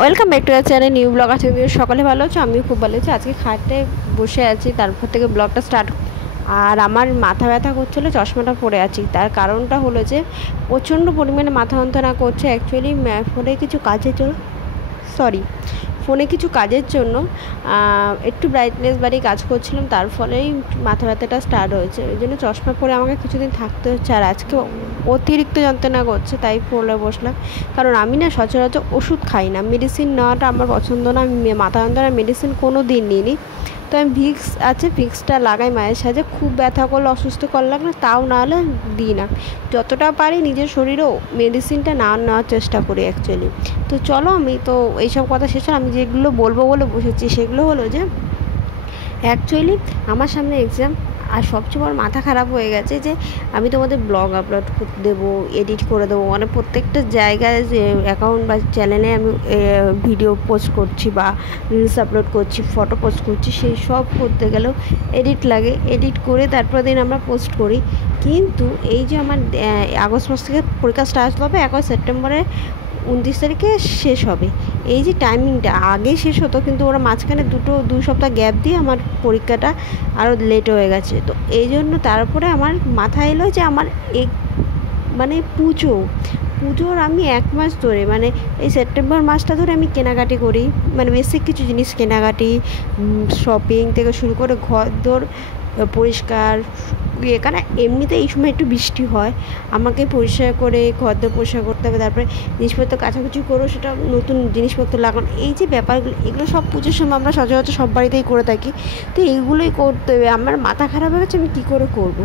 Welcome back to the channel new blog. আছে সকালে ভালো আছো? আমিও খুব ভালো আছি। আজকে খাটে বসে আছি, তারপর থেকে ব্লগটা স্টার্ট। আর আমার মাথা ব্যথা করছিলো, চশমাটা পরে আছি। তার কারণটা হলো যে প্রচণ্ড পরিমাণে মাথা যন্ত্রণা করছে। অ্যাকচুয়ালি ফোনে কিছু কাজের জন্য একটু ব্রাইটনেস বাড়িয়ে কাজ করছিলাম, তার ফলেই মাথা ব্যথাটা স্টার্ট হয়েছে। ওই জন্য চশমা পরে আমাকে কিছুদিন থাকতে হচ্ছে। আর আজকে অতিরিক্ত যন্ত্রণা করছে, তাই পরে বসলাম। কারণ আমি না সচরাচর ওষুধ খাই না, মেডিসিন নেওয়াটা আমার পছন্দ না। আমি মাথা যন্ত্রণার মেডিসিন কোনো দিন নিইনি। তো আমি ভিক্সটা লাগাই মায়ের সাথে। খুব ব্যথা করলে, অসুস্থকর লাগলে তাও না হলে দিই না। যতটা পারি নিজের শরীরেও মেডিসিনটা না নেওয়ার চেষ্টা করি অ্যাকচুয়ালি। তো চলো, আমি তো এইসব কথা শেষ হলো। আমি যেগুলো বলবো বলে বসেছি সেগুলো হলো যে অ্যাকচুয়ালি আমার সামনে এক্সাম। আর সবচেয়ে বড় মাথা খারাপ হয়ে গেছে যে আমি তোমাদের ব্লগ আপলোড দেবো, এডিট করে দেবো, মানে প্রত্যেকটা জায়গায় যে অ্যাকাউন্ট বা চ্যানেলে আমি ভিডিও পোস্ট করছি বা রিলস আপলোড করছি, ফটো পোস্ট করছি, সেই সব করতে গেলেও এডিট লাগে। এডিট করে তারপর দিন আমরা পোস্ট করি। কিন্তু এই যে আমার আগস্ট মাস থেকে পরীক্ষা স্টার্ট হবে, 1 সেপ্টেম্বরে 29 তারিখে শেষ হবে। এই যে টাইমিংটা আগেই শেষ হতো, কিন্তু ওরা মাঝখানে 2 সপ্তাহ গ্যাপ দিয়ে আমার পরীক্ষাটা আরও লেট হয়ে গেছে। তো এই জন্য তারপরে আমার মাথায় এলো যে আমার মানে পুজোর আমি 1 মাস ধরে, মানে এই সেপ্টেম্বর মাসটা ধরে আমি কেনাকাটি করি। মানে বেসিক কিছু জিনিস কেনাকাটি, শপিং থেকে শুরু করে ঘর দোর পরিষ্কার। এখানে এমনিতে এই সময় একটু বৃষ্টি হয়, আমাকে পরিষ্কার করে ঘর দোর পরিষ্কার করতে হবে। তারপরে জিনিসপত্র কাচাকুচি করো, সেটা নতুন জিনিসপত্র লাগানো, এই যে ব্যাপারগুলো, এগুলো সব পুজোর সময় আমরা সচরাচর সব বাড়িতেই করে থাকি। তো এইগুলোই করতে হবে। আমার মাথা খারাপ হয়ে গেছে, আমি কী করে করব।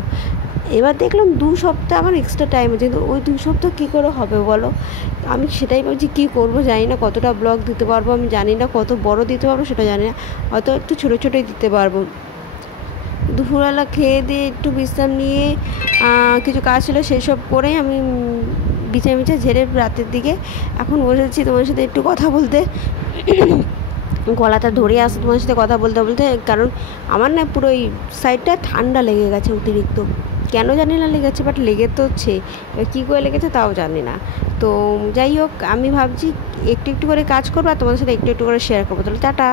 এবার দেখলাম 2 সপ্তাহ আমার এক্সট্রা টাইম আছে, কিন্তু ওই 2 সপ্তাহ কী করে হবে বলো? আমি সেটাই ভাবছি কী করবো। জানি না কতটা ব্লগ দিতে পারবো, আমি জানি না কত বড় দিতে পারবো, সেটা জানি না। হয়তো একটু ছোটো ছোটোই দিতে পারবো। দুপুরবেলা খেয়ে দিয়ে একটু বিশ্রাম নিয়ে কিছু কাজ ছিল সেই সব করে আমি বিছা ঝেড়ে রাতের দিকে এখন বসেছি তোমার সাথে একটু কথা বলতে। গলাটা ধরে আসে তোমার সাথে কথা বলতে বলতে, কারণ আমার না পুরো এই সাইডটা ঠান্ডা লেগে গেছে অতিরিক্ত। কেন জানি না লেগেছে, বাট লেগে তো হচ্ছে। কী করে লেগেছে তাও জানি না। তো যাই হোক, আমি ভাবছি একটু একটু করে কাজ করবো আর তোমাদের সাথে একটু একটু করে শেয়ার করবো। তাহলে টাটা।